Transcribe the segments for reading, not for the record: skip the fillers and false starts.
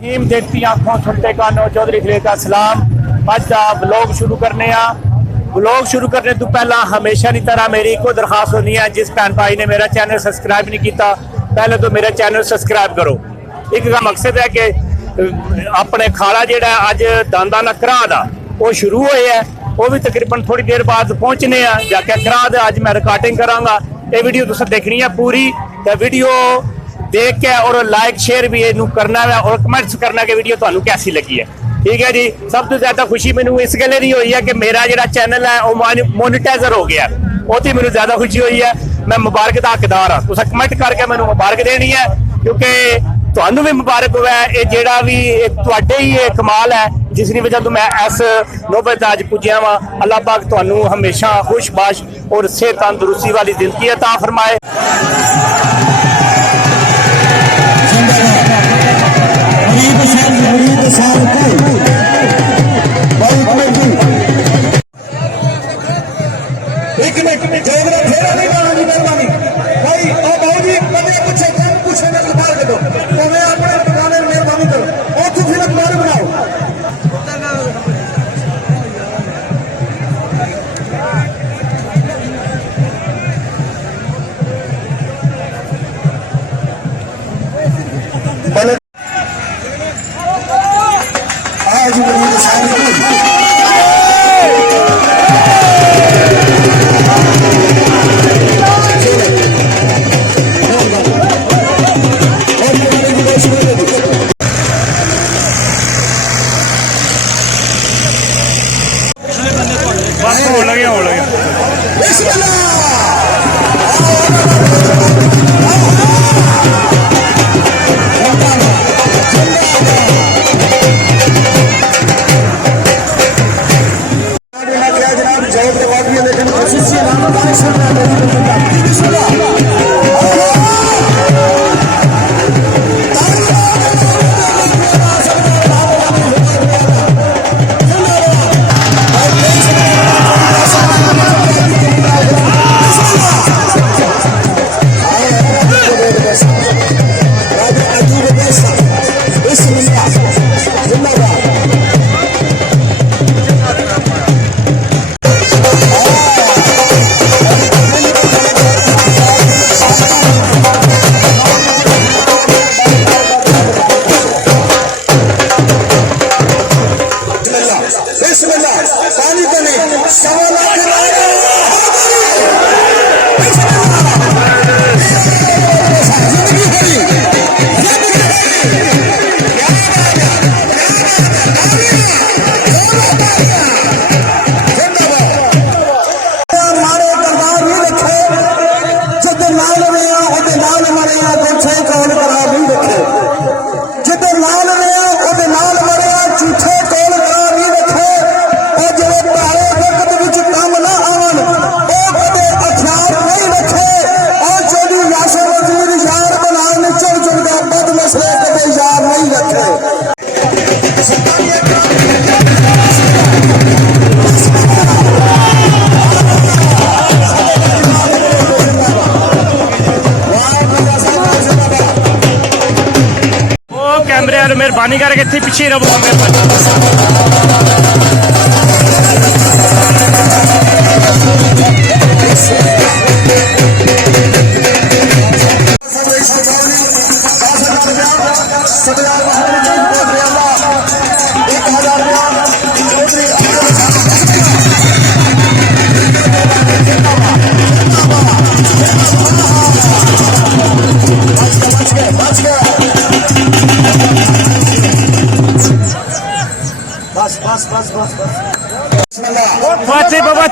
Team देखती आंखों सुनते कानों चौधरी खलील का सलाम। अज का ब्लॉग शुरू करने ब्लॉग शुरू करने तो पहला हमेशा की तरह मेरी एक दरखास्त होनी है, जिस भैन भाई ने मेरा चैनल सबसक्राइब नहीं किया पहले तो मेरा चैनल सबसक्राइब करो। एक का मकसद है कि अपने खाला जोड़ा अज दांदा ना घरा का वो शुरू होए है, वो भी तकरीबन थोड़ी देर बाद पहुंचने जाके घरा अज मैं रिकॉर्डिंग कराँगा। ये वीडियो तुम देखनी है पूरी, तो वीडियो देख के और लाइक शेयर भी करना है और कमेंट्स करना कि वीडियो तुहानू कैसी लगी है। ठीक है जी। सब तो ज्यादा खुशी मैनू इस गल की हुई है कि मेरा जो चैनल है वह मोनीटाइजर हो गया, वो मैनू ज्यादा खुशी हुई है। मैं मुबारक का हकदार हाँ, तुम कमेंट करके मैनू मुबारक देनी है, क्योंकि तुहानू भी मुबारक हुआ है। ये जेड़ा भी तुहाडे ही ये कमाल है जिसकी वजह तो मैं इस नौबत अज पुजया वा। अल्लाह पाक तुहानू हमेशा खुशबाश और सेहत तंदुरुस्ती वाली जिंदगी अता फरमाए। मेहरबानी करके इतने पीछे रहो।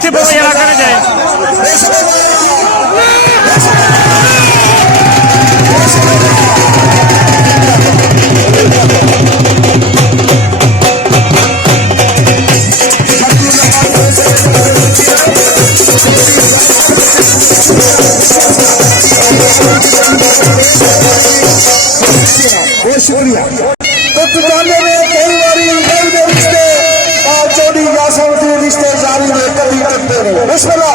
बच्चे यहाँ करने जाए। शुक्रिया। तो पिताने में कई बारी रिश्ते और चौधरी यासवती रिश्ते जारी कभी करते रहे। बिस्मिल्लाह।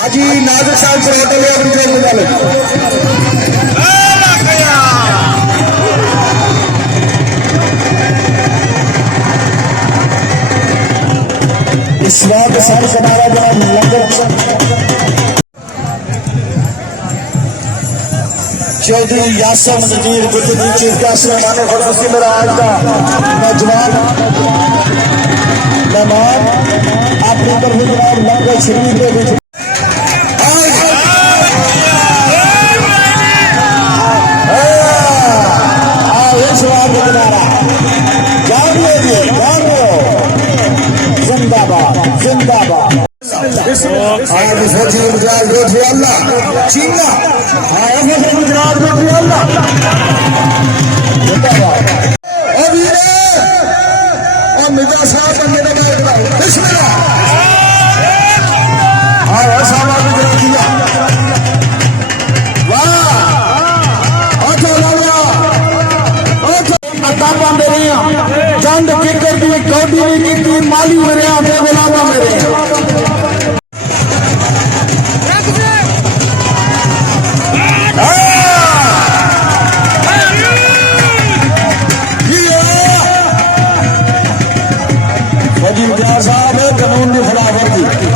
हाजी नाजिर साहब से होटल अपनी ट्रेन में डाले इस बात सारे हमारा जनाब लंगर चौधरी यासर नजीर गुजरी चीफ गेस्ट मेहमान खुदा मेरा आज का नौजवान मेहमान अपनी तरफ जनाब लंगर शरीफ के बीच जिंदाबाद जिंदाबाद गुजरात रोटी अल्लाह चीना गुजरात रोटी अल्लाह जिंदाबाद मिर्जा साहब मेरे बिस्मिल्लाह जंग किकर की कौडी नहीं की माली मेरे आपे गुलामा मेरे वजीर साहब कानून की खिलाफवर्जी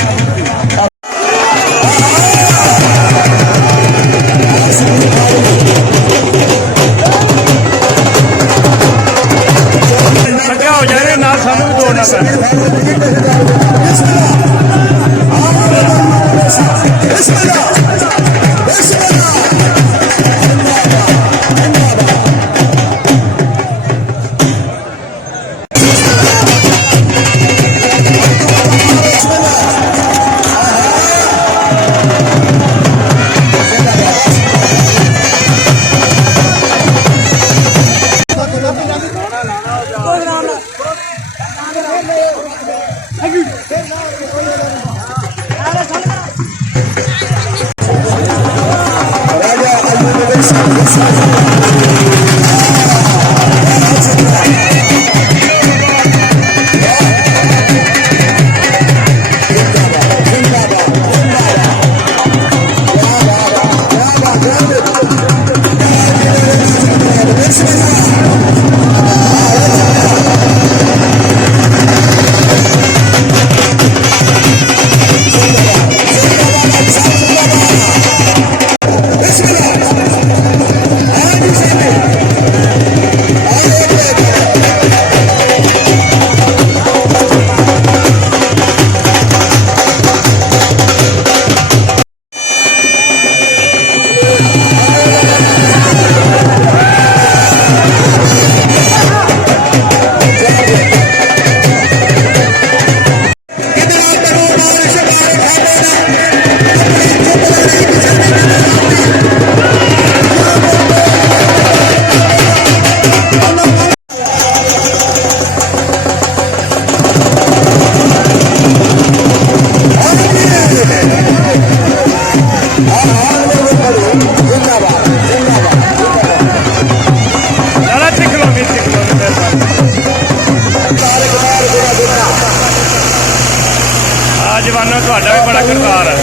जवानों ਤੁਹਾਡਾ भी बड़ा किरदार है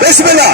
बिस्मिल्लाह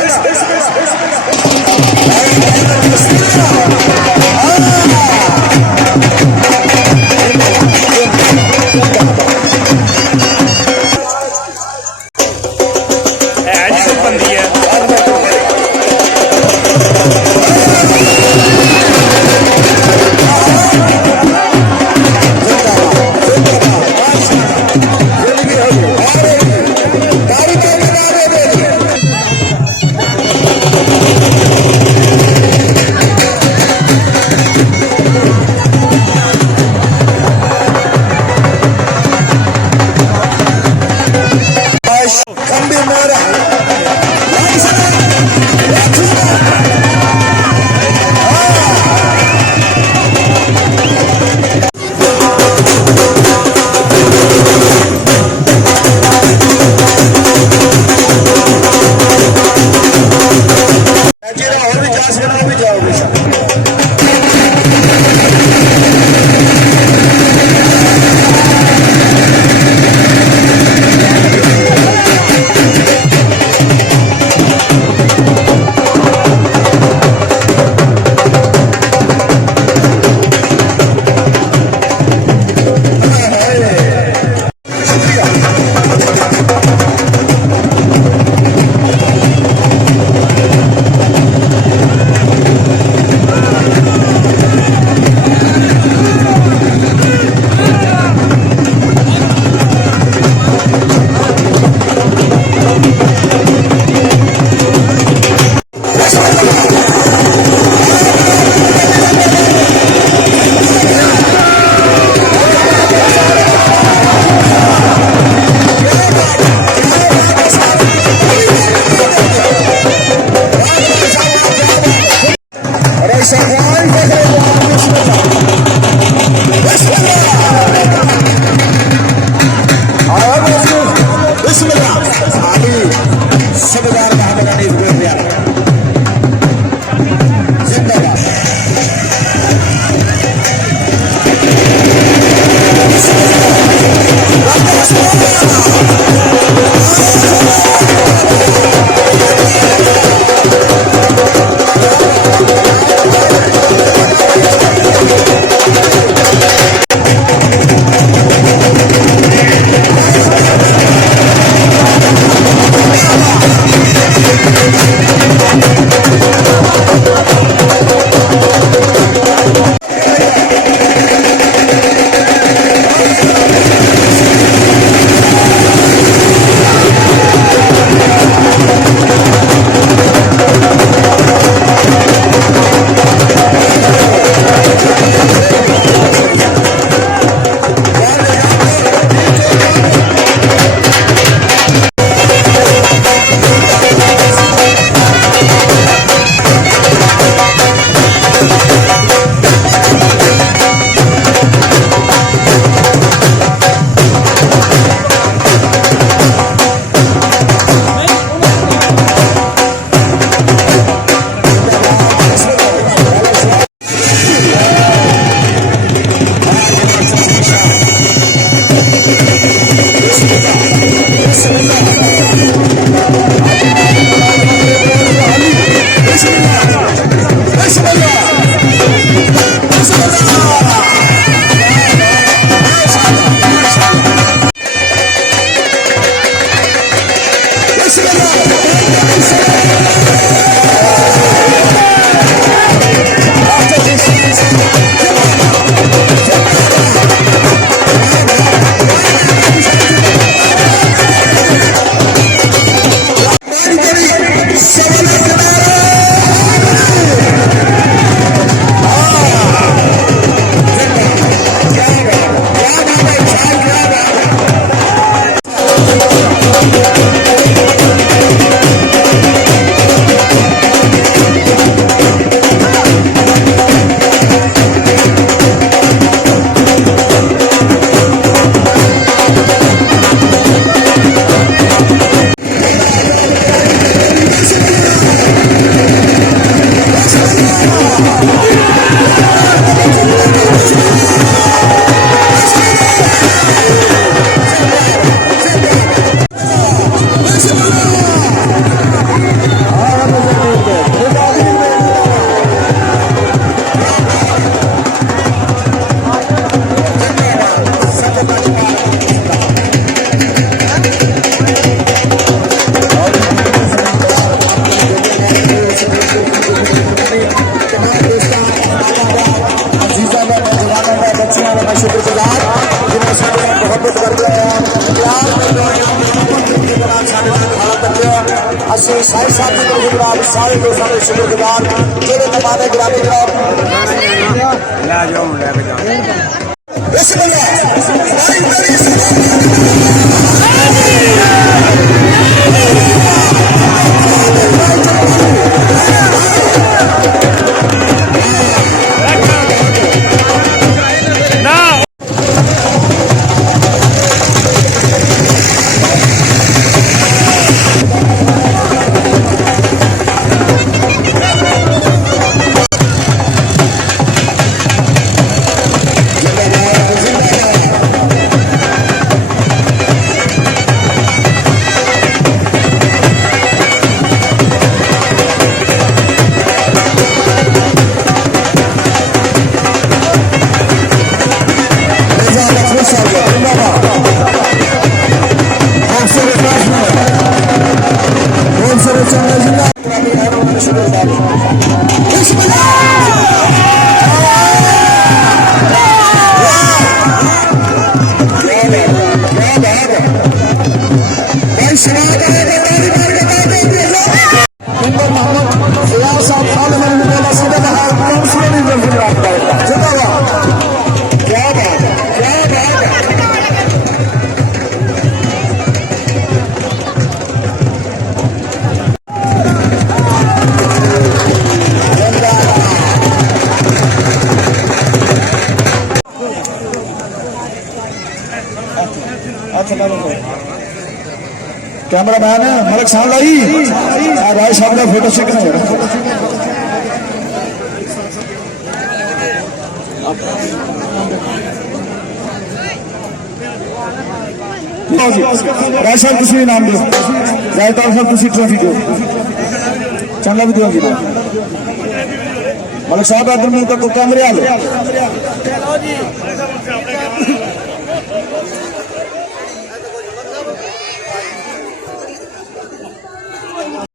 शुक्रगुजार जिन्हें साढ़े नाल मोहब्बत करते हैं प्यार करते हैं साढ़े नाल खाना करते हैं असं साई साहब के जनाब सारे दोस्तों के शुक्रगुजार जेडे नमाने गिरामी जनाब ਲੈ ਜਾਓ ਲੈ ਕੇ ਜਾਓ कैमरामैन मलिक साहब लाई राय साहब का फोटो चेक राय साहब तुम इनाम दो रायताल साहब तुम ट्रॉफी दो चंगा भी दो मलिक साहब इधर में कैमरे आ लो